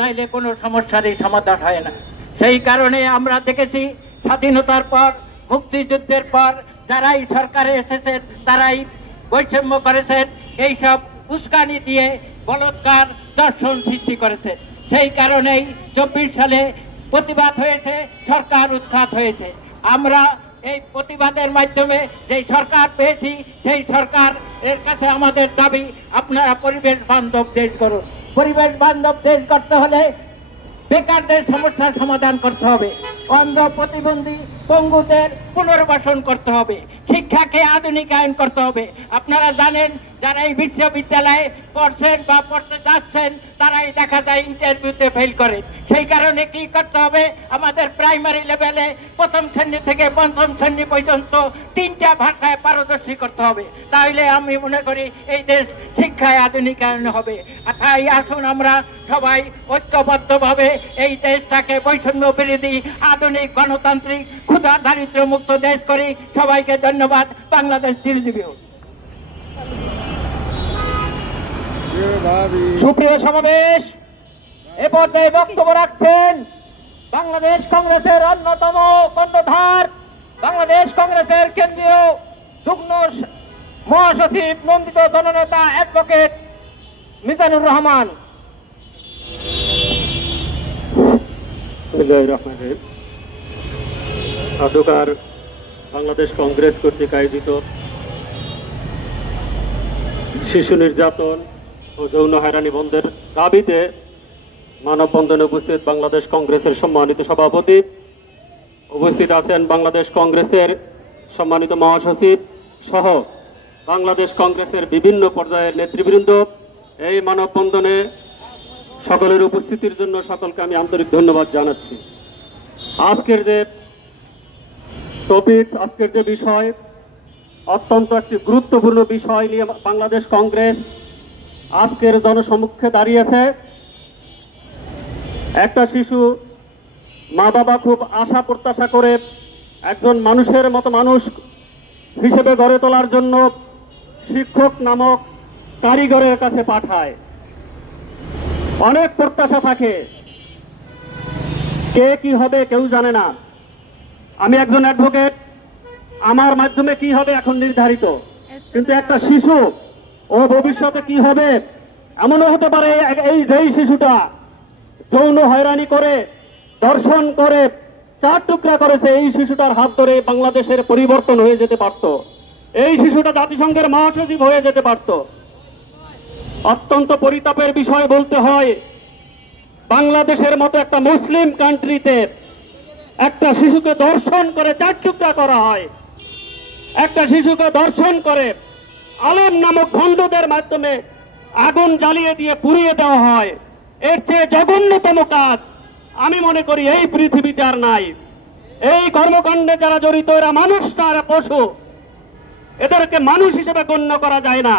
তাইলে কোনো সমস্যারই সমাধান হয় না। সেই কারণে আমরা দেখেছি স্বাধীনতার পর, মুক্তিযুদ্ধের পর যারাই সরকারে এসেছেন তারাই বৈষম্য করেছেন, এইসব উস্কানি দিয়ে বলৎকার দর্শন সৃষ্টি করেছে। সেই কারণেই 24 সালে প্রতিবাদ হয়েছে, সরকার উৎখাত হয়েছে। আমরা এই প্রতিবাদের মাধ্যমে যেই সরকার পেয়েছি, সেই সরকার এর কাছে আমাদের দাবি, আপনারা পরিবেশ বান্ধব দেশ করুন। পরিবেশ বান্ধব দেশ করতে হলে বেকারদের সমস্যার সমাধান করতে হবে, অন্ধ, প্রতিবন্ধী, পঙ্গুদের পুনর্বাসন করতে হবে, শিক্ষাকে আধুনিকায়ন করতে হবে। আপনারা জানেন, যারা এই বিশ্ববিদ্যালয়ে পড়ছেন বা পড়তে যাচ্ছেন তারাই দেখা যায় ইন্টারভিউতে ফেল করে। সেই কারণে কি করতে হবে, আমাদের প্রাইমারি লেভেলে প্রথম শ্রেণী থেকে পঞ্চম শ্রেণী পর্যন্ত 3টা ভাষায় পারদর্শী করতে হবে। তাহলে আমি মনে করি এই দেশ শিক্ষায় আধুনিকায়ন হবে। তাই আসুন আমরা সবাই ঐক্যবদ্ধভাবে এই দেশটাকে বৈষম্য বিরোধী, আধুনিক, গণতান্ত্রিক, ক্ষুধা দারিদ্র মুক্ত দেশ করি। সবাইকে ধন্যবাদ। বাংলাদেশ চিরজীবী হোক। সুপ্রিয় সমাবেশ, এ পর্যায়ে বক্তব্য রাখছেন বাংলাদেশ কংগ্রেসের অন্যতম কর্ণধার, বাংলাদেশ কংগ্রেসের কেন্দ্রীয় যুগ্ম মহাসচিব, নন্দিত জননেতা অ্যাডভোকেট মিজানুর রহমান। আজকার বাংলাদেশ কংগ্রেস কর্তৃক আয়োজিত শিশু নির্যাতন ও যৌন হয়রানি বন্ধের দাবিতে মানববন্ধনে উপস্থিত বাংলাদেশ কংগ্রেসের সম্মানিত সভাপতি, উপস্থিত আছেন বাংলাদেশ কংগ্রেসের সম্মানিত মহাসচিব সহ বাংলাদেশ কংগ্রেসের বিভিন্ন পর্যায়ের নেতৃবৃন্দ। এই মানববন্ধনে সকলের উপস্থিতির জন্য সকলকে আমি আন্তরিক ধন্যবাদ জানাচ্ছি। আজকের যে টপিক, আজকের যে বিষয়, অত্যন্ত একটি গুরুত্বপূর্ণ বিষয় নিয়ে বাংলাদেশ কংগ্রেস আজকের জনসমক্ষে দাঁড়িয়েছে। একটা শিশু মা বাবা খুব আশা প্রত্যাশা করে একজন মানুষের মতো মানুষ হিসেবে গড়ে তোলার জন্য শিক্ষক নামক কারিগরের কাছে পাঠায়। অনেক প্রত্যাশা থাকে, কে কি হবে কেউ জানে না। আমি একজন অ্যাডভোকেট, আমার মাধ্যমে কি হবে এখন নির্ধারিত, কিন্তু একটা শিশু ও ভবিষ্যতে কি হবে এমনও হতে পারে এই যেই শিশুটা যৌন হয়রানি করে, ধর্ষণ করে, 4 টুকরা করেছে, এই শিশুটার হাত ধরে বাংলাদেশের পরিবর্তন হয়ে যেতে পারত, এই শিশুটা জাতিসংঘের মহাসচিব হয়ে যেতে পারত। অত্যন্ত পরিতাপের বিষয় বলতে হয়, বাংলাদেশের মতো একটা মুসলিম কান্ট্রিতে একটা শিশুকে ধর্ষণ করে 4 টুকরা করা হয়, একটা শিশুকে ধর্ষণ করে আলেম নামক ভণ্ডদের মাধ্যমে আগুন জ্বালিয়ে দিয়ে পুড়িয়ে দেওয়া হয়। এর চেয়ে জঘন্যতম কাজ আমি মনে করি এই পৃথিবীতে আর নাই। এই কর্মকাণ্ডে যারা জড়িত এরা মানুষ না, এরা পশু, এদেরকে মানুষ হিসেবে গণ্য করা যায় না।